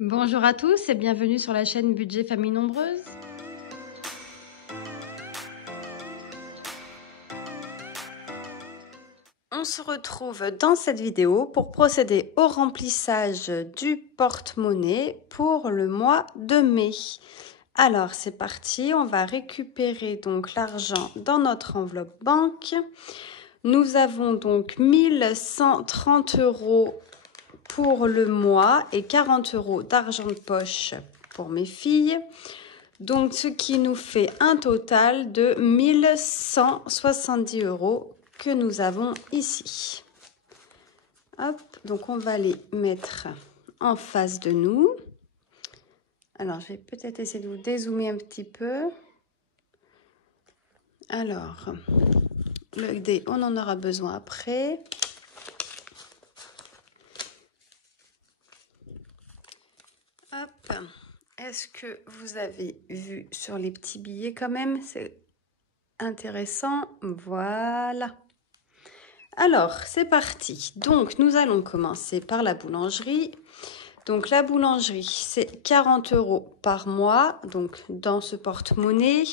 Bonjour à tous et bienvenue sur la chaîne Budget Famille Nombreuse. On se retrouve dans cette vidéo pour procéder au remplissage du porte-monnaie pour le mois de mai. Alors c'est parti, on va récupérer donc l'argent dans notre enveloppe banque. Nous avons donc 1130 € pour le mois et 40 € d'argent de poche pour mes filles. Donc, ce qui nous fait un total de 1170 € que nous avons ici. Hop, donc on va les mettre en face de nous. Alors, je vais peut-être essayer de vous dézoomer un petit peu. Alors, le dé, on en aura besoin après. Hop. Est-ce que vous avez vu sur les petits billets quand même? C'est intéressant. Voilà. Alors, c'est parti. Donc, nous allons commencer par la boulangerie. Donc, la boulangerie, c'est 40 € par mois, donc dans ce porte-monnaie.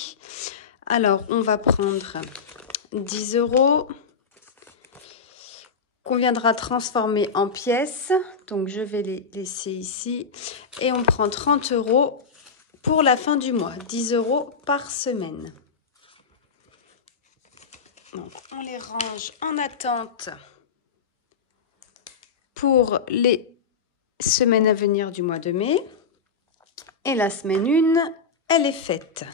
Alors, on va prendre 10 € qu'on viendra transformer en pièces. Donc, je vais les laisser ici. Et on prend 30 € pour la fin du mois, 10 € par semaine. Donc, on les range en attente pour les semaines à venir du mois de mai. Et la semaine 1, elle est faite.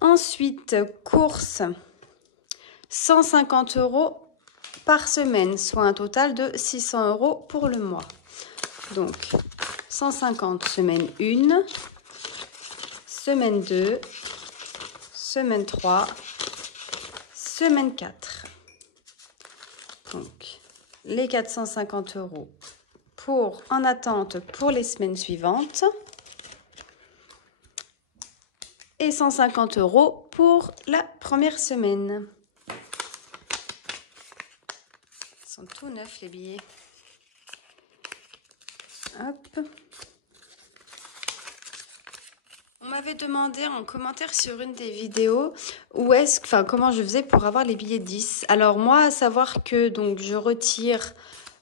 Ensuite, course, 150 € par semaine, soit un total de 600 € pour le mois. Donc, 150 semaine 1, semaine 2, semaine 3, semaine 4. Donc, les 450 € en attente pour les semaines suivantes. Et 150 € pour la première semaine. Ils sont tout neufs les billets. Hop. On m'avait demandé en commentaire sur une des vidéos comment je faisais pour avoir les billets 10. Alors moi, à savoir que donc je retire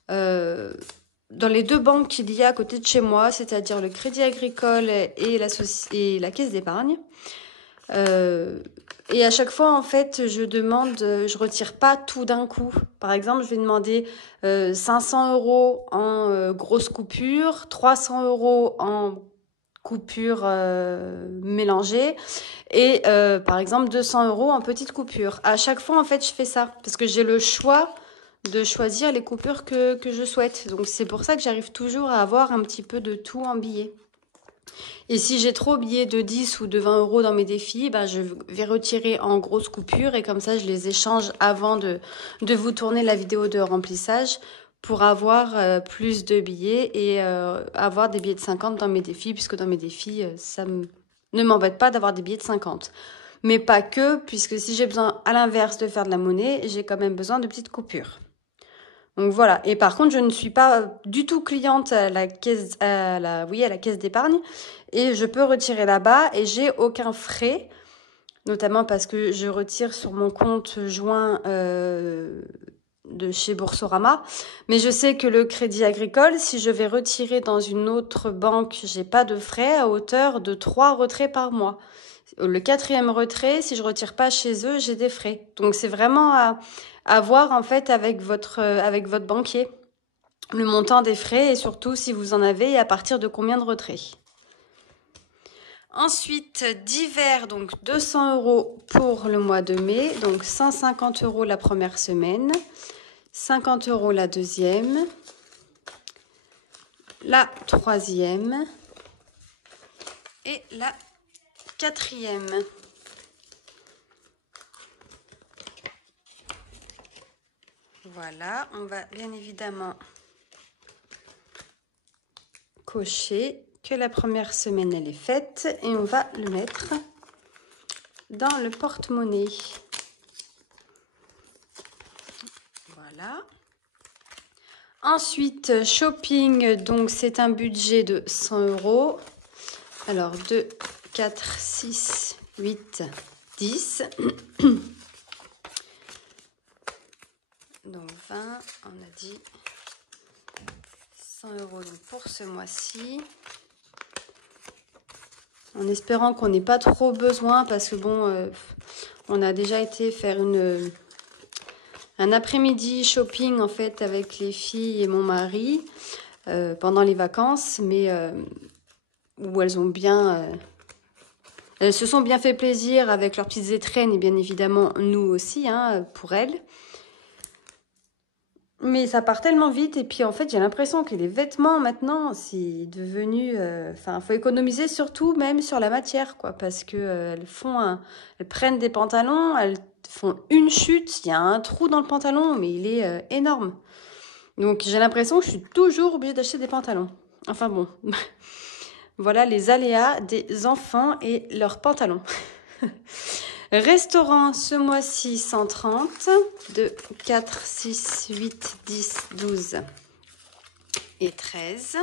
dans les deux banques qu'il y a à côté de chez moi, c'est-à-dire le Crédit Agricole et la Caisse d'épargne. Et à chaque fois, en fait, je retire pas tout d'un coup. Par exemple, je vais demander 500 € en grosse coupure, 300 € en coupure mélangée et par exemple 200 € en petite coupure. À chaque fois, en fait, je fais ça parce que j'ai le choix de choisir les coupures que je souhaite. Donc, c'est pour ça que j'arrive toujours à avoir un petit peu de tout en billets. Et si j'ai trop billets de 10 ou de 20 € dans mes défis, ben je vais retirer en grosses coupures et comme ça, je les échange avant de vous tourner la vidéo de remplissage pour avoir plus de billets et avoir des billets de 50 dans mes défis, puisque dans mes défis, ne m'embête pas d'avoir des billets de 50. Mais pas que, puisque si j'ai besoin, à l'inverse, de faire de la monnaie, j'ai quand même besoin de petites coupures. Donc voilà. Et par contre, je ne suis pas du tout cliente à la caisse, à la caisse d'épargne. Et je peux retirer là-bas et j'ai aucun frais. Notamment parce que je retire sur mon compte joint de chez Boursorama. Mais je sais que le Crédit Agricole, si je vais retirer dans une autre banque, j'ai pas de frais à hauteur de 3 retraits par mois. Le 4e retrait, si je retire pas chez eux, j'ai des frais. Donc c'est vraiment à voir en fait avec votre banquier le montant des frais et surtout si vous en avez et à partir de combien de retraits. Ensuite, divers, donc 200 € pour le mois de mai, donc 150 € la première semaine, 50 € la deuxième, la troisième et la quatrième. Voilà, on va bien évidemment cocher que la première semaine elle est faite et on va le mettre dans le porte-monnaie. Voilà. Ensuite, shopping, donc c'est un budget de 100 €. Alors, 2, 4, 6, 8, 10. Donc, 20, on a dit 100 € donc pour ce mois-ci. En espérant qu'on n'ait pas trop besoin parce que bon, on a déjà été faire un après-midi shopping en fait avec les filles et mon mari pendant les vacances, mais où elles se sont bien fait plaisir avec leurs petites étrennes et bien évidemment nous aussi hein, pour elles. Mais ça part tellement vite et puis en fait j'ai l'impression que les vêtements maintenant c'est devenu... Enfin faut économiser surtout même sur la matière quoi parce que elles prennent des pantalons, elles font une chute, il y a un trou dans le pantalon mais il est énorme. Donc j'ai l'impression que je suis toujours obligée d'acheter des pantalons. Enfin bon, voilà les aléas des enfants et leurs pantalons. Restaurant ce mois-ci 130, 2, 4, 6, 8, 10, 12 et 13.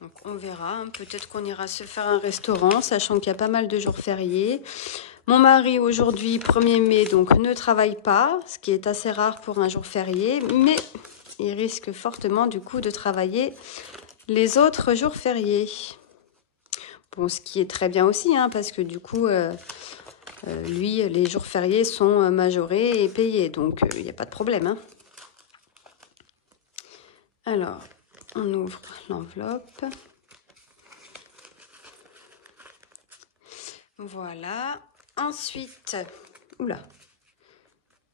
Donc on verra, hein. Peut-être qu'on ira se faire un restaurant, sachant qu'il y a pas mal de jours fériés. Mon mari aujourd'hui, 1er mai, donc ne travaille pas, ce qui est assez rare pour un jour férié, mais il risque fortement du coup de travailler les autres jours fériés. Bon, ce qui est très bien aussi, hein, parce que du coup, lui, les jours fériés sont majorés et payés, donc il n'y a pas de problème. Hein. Alors, on ouvre l'enveloppe. Voilà. Ensuite, oula,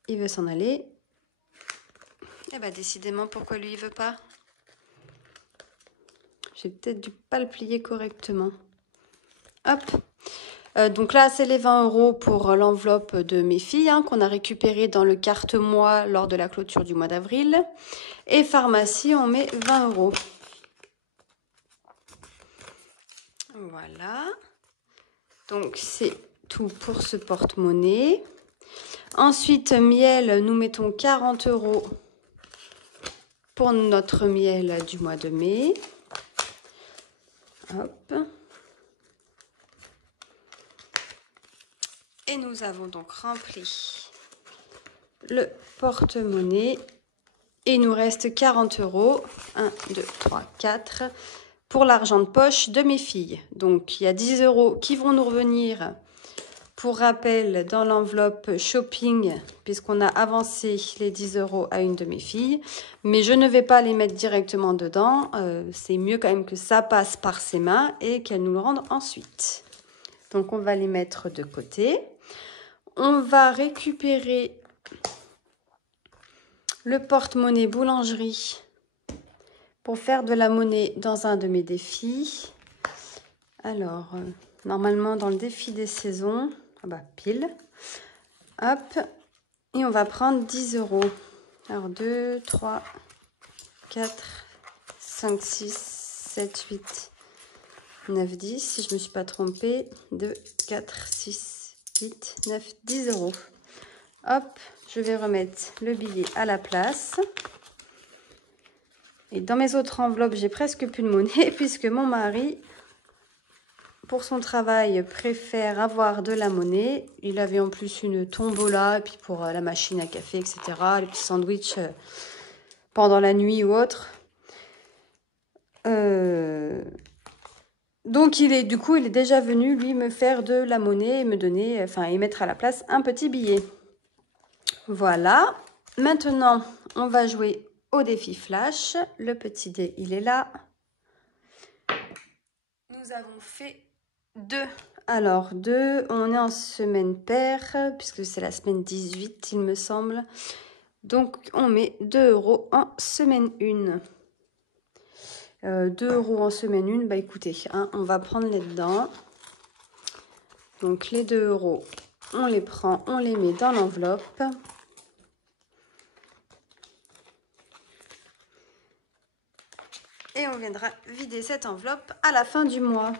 il veut s'en aller. Eh bien, décidément, pourquoi lui, il veut pas? J'ai peut-être dû pas le plier correctement. Hop. Donc là, c'est les 20 € pour l'enveloppe de mes filles hein, qu'on a récupéré dans le carte-moi lors de la clôture du mois d'avril. Et pharmacie, on met 20 €. Voilà. Donc, c'est tout pour ce porte-monnaie. Ensuite, miel, nous mettons 40 € pour notre miel du mois de mai. Hop. Et nous avons donc rempli le porte-monnaie. Et il nous reste 40 €. 1, 2, 3, 4. Pour l'argent de poche de mes filles. Donc, il y a 10 € qui vont nous revenir, pour rappel, dans l'enveloppe shopping, puisqu'on a avancé les 10 € à une de mes filles. Mais je ne vais pas les mettre directement dedans. C'est mieux quand même que ça passe par ses mains et qu'elle nous le rende ensuite. Donc, on va les mettre de côté. On va récupérer le porte-monnaie boulangerie pour faire de la monnaie dans un de mes défis. Alors, normalement dans le défi des saisons, ah bah pile, hop, et on va prendre 10 €. Alors 2, 3, 4, 5, 6, 7, 8, 9, 10, si je ne me suis pas trompée, 2, 4, 6, 8, 9, 10 €. Hop, je vais remettre le billet à la place. Et dans mes autres enveloppes, j'ai presque plus de monnaie puisque mon mari, pour son travail, préfère avoir de la monnaie. Il avait en plus une tombola et puis pour la machine à café, etc. Les petits sandwichs pendant la nuit ou autre. Donc il est déjà venu lui me faire de la monnaie et me donner, enfin et mettre à la place un petit billet. Voilà. Maintenant, on va jouer au défi flash. Le petit dé, il est là. Nous avons fait 2. Alors, 2, on est en semaine paire, puisque c'est la semaine 18, il me semble. Donc, on met 2 € en semaine 1. 2 € en semaine 1, bah écoutez, hein, on va prendre les dedans. Donc, les 2 €, on les prend, on les met dans l'enveloppe. Et on viendra vider cette enveloppe à la fin du mois.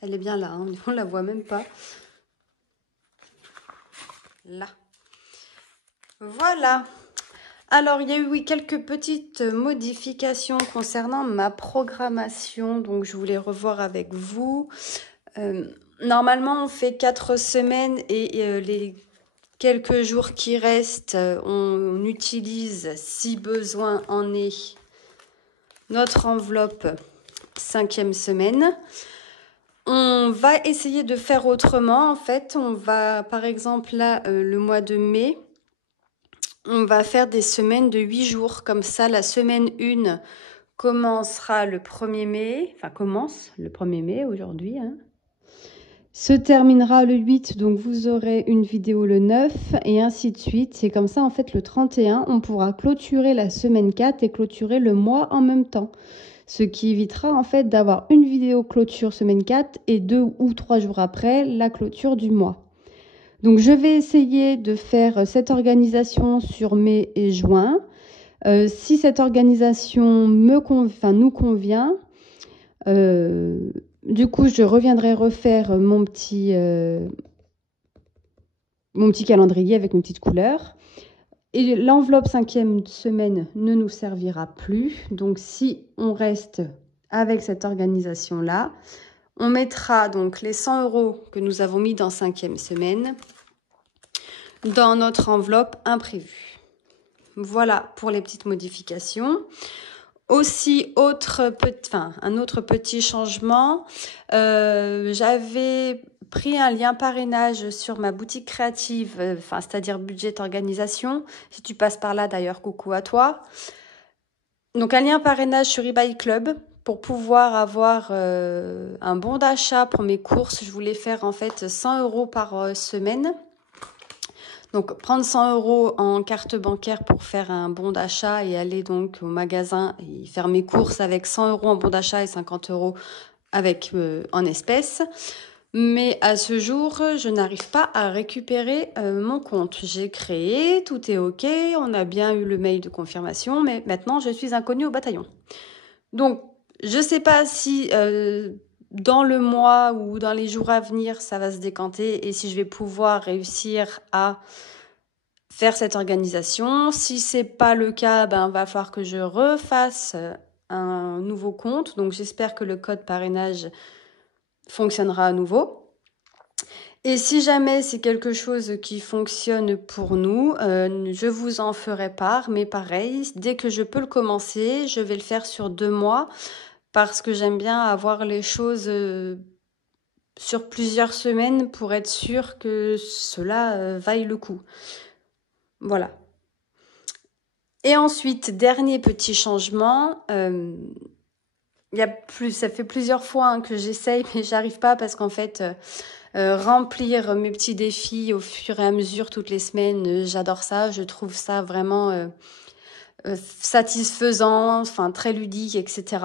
Elle est bien là, hein, on ne la voit même pas. Là. Voilà. Alors, il y a eu oui, quelques petites modifications concernant ma programmation, donc je voulais revoir avec vous. Normalement, on fait 4 semaines et les quelques jours qui restent, on utilise, si besoin en est, notre enveloppe 5e semaine. On va essayer de faire autrement, en fait. On va, par exemple, là, le mois de mai, on va faire des semaines de 8 jours. Comme ça, la semaine 1 commencera le 1er mai. Enfin, commence le 1er mai aujourd'hui. Hein. Se terminera le 8, donc vous aurez une vidéo le 9 et ainsi de suite. C'est comme ça, en fait, le 31, on pourra clôturer la semaine 4 et clôturer le mois en même temps. Ce qui évitera, en fait, d'avoir une vidéo clôture semaine 4 et 2 ou 3 jours après, la clôture du mois. Donc, je vais essayer de faire cette organisation sur mai et juin. Si cette organisation nous convient, du coup, je reviendrai refaire mon petit calendrier avec mes petites couleurs. Et l'enveloppe 5e semaine ne nous servira plus. Donc, si on reste avec cette organisation-là, on mettra donc les 100 € que nous avons mis dans 5e semaine dans notre enveloppe imprévue. Voilà pour les petites modifications. Aussi, un autre petit changement, j'avais pris un lien parrainage sur ma boutique créative, c'est-à-dire budget organisation. Si tu passes par là, d'ailleurs, coucou à toi. Donc, un lien parrainage sur eBay Club pour pouvoir avoir un bon d'achat pour mes courses. Je voulais faire en fait 100 € par semaine. Donc, prendre 100 € en carte bancaire pour faire un bon d'achat et aller donc au magasin et faire mes courses avec 100 € en bon d'achat et 50 € avec en espèces. Mais à ce jour, je n'arrive pas à récupérer mon compte. J'ai créé, tout est OK, on a bien eu le mail de confirmation, mais maintenant, je suis inconnue au bataillon. Donc, je ne sais pas si dans le mois ou dans les jours à venir, ça va se décanter et si je vais pouvoir réussir à faire cette organisation. Si ce n'est pas le cas, va falloir que je refasse un nouveau compte. Donc, j'espère que le code parrainage fonctionnera à nouveau. Et si jamais c'est quelque chose qui fonctionne pour nous, je vous en ferai part. Mais pareil, dès que je peux le commencer, je vais le faire sur 2 mois parce que j'aime bien avoir les choses sur plusieurs semaines pour être sûre que cela vaille le coup. Voilà. Et ensuite, dernier petit changement, ça fait plusieurs fois que j'essaye, mais j'arrive pas parce qu'en fait, remplir mes petits défis au fur et à mesure toutes les semaines, j'adore ça, je trouve ça vraiment satisfaisant, enfin très ludique, etc.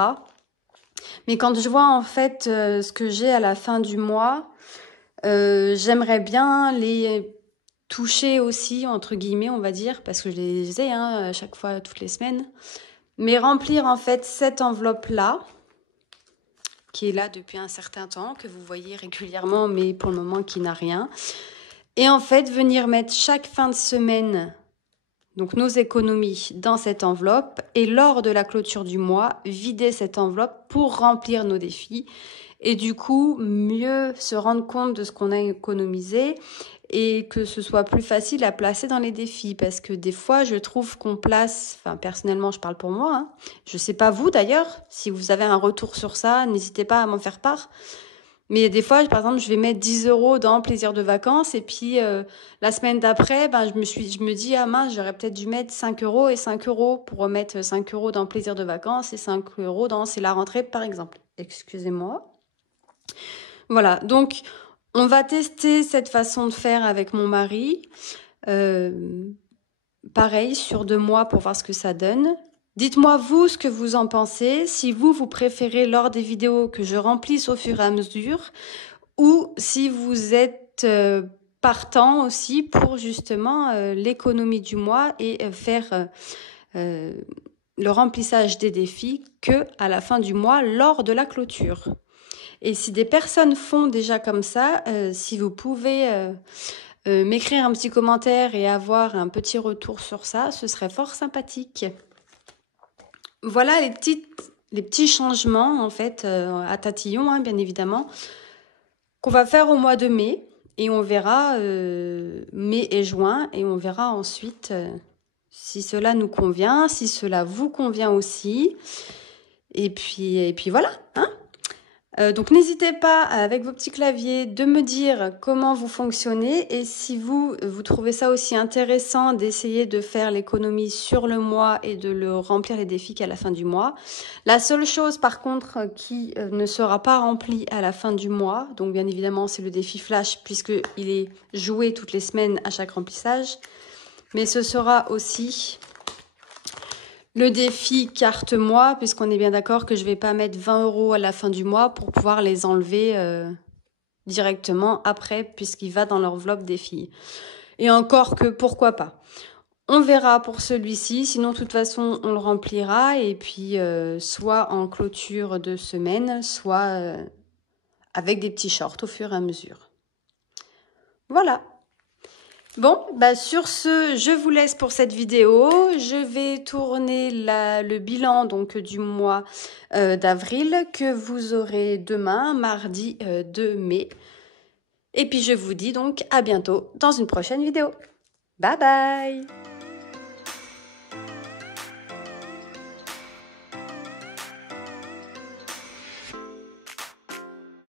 Mais quand je vois en fait ce que j'ai à la fin du mois, j'aimerais bien les toucher aussi, entre guillemets, on va dire, parce que je les ai à chaque fois, toutes les semaines. Mais remplir en fait cette enveloppe-là, qui est là depuis un certain temps, que vous voyez régulièrement, mais pour le moment qui n'a rien. Et en fait, venir mettre chaque fin de semaine, donc nos économies, dans cette enveloppe. Et lors de la clôture du mois, vider cette enveloppe pour remplir nos défis. Et du coup, mieux se rendre compte de ce qu'on a économisé et que ce soit plus facile à placer dans les défis. Parce que des fois, je trouve qu'on place, enfin personnellement, je parle pour moi, hein, je sais pas vous d'ailleurs, si vous avez un retour sur ça, n'hésitez pas à m'en faire part. Mais des fois, par exemple, je vais mettre 10 € dans plaisir de vacances et puis la semaine d'après, je me dis, ah mince, j'aurais peut-être dû mettre 5 € et 5 € pour remettre 5 € dans plaisir de vacances et 5 € dans c'est la rentrée, par exemple. Excusez-moi. Voilà, donc on va tester cette façon de faire avec mon mari. Pareil, sur 2 mois pour voir ce que ça donne. Dites-moi vous ce que vous en pensez, si vous préférez lors des vidéos que je remplisse au fur et à mesure, ou si vous êtes partant aussi pour justement l'économie du mois et faire le remplissage des défis que à la fin du mois lors de la clôture. Et si des personnes font déjà comme ça, si vous pouvez m'écrire un petit commentaire et avoir un petit retour sur ça, ce serait fort sympathique. Voilà les petits changements, en fait, à tatillon, hein, bien évidemment, qu'on va faire au mois de mai. Et on verra mai et juin, et on verra ensuite si cela nous convient, si cela vous convient aussi. Et puis voilà, hein. Donc n'hésitez pas avec vos petits claviers de me dire comment vous fonctionnez et si vous trouvez ça aussi intéressant d'essayer de faire l'économie sur le mois et de le remplir les défis qu'à la fin du mois. La seule chose par contre qui ne sera pas remplie à la fin du mois, donc bien évidemment c'est le défi flash puisqu'il est joué toutes les semaines à chaque remplissage, mais ce sera aussi le défi carte mois, puisqu'on est bien d'accord que je ne vais pas mettre 20 € à la fin du mois pour pouvoir les enlever directement après, puisqu'il va dans l'enveloppe des filles. Et encore que, pourquoi pas. On verra pour celui-ci, sinon de toute façon on le remplira, et puis soit en clôture de semaine, soit avec des petits shorts au fur et à mesure. Voilà. Bon, bah sur ce, je vous laisse pour cette vidéo. Je vais tourner le bilan donc du mois d'avril que vous aurez demain, mardi 2 mai. Et puis je vous dis donc à bientôt dans une prochaine vidéo. Bye bye!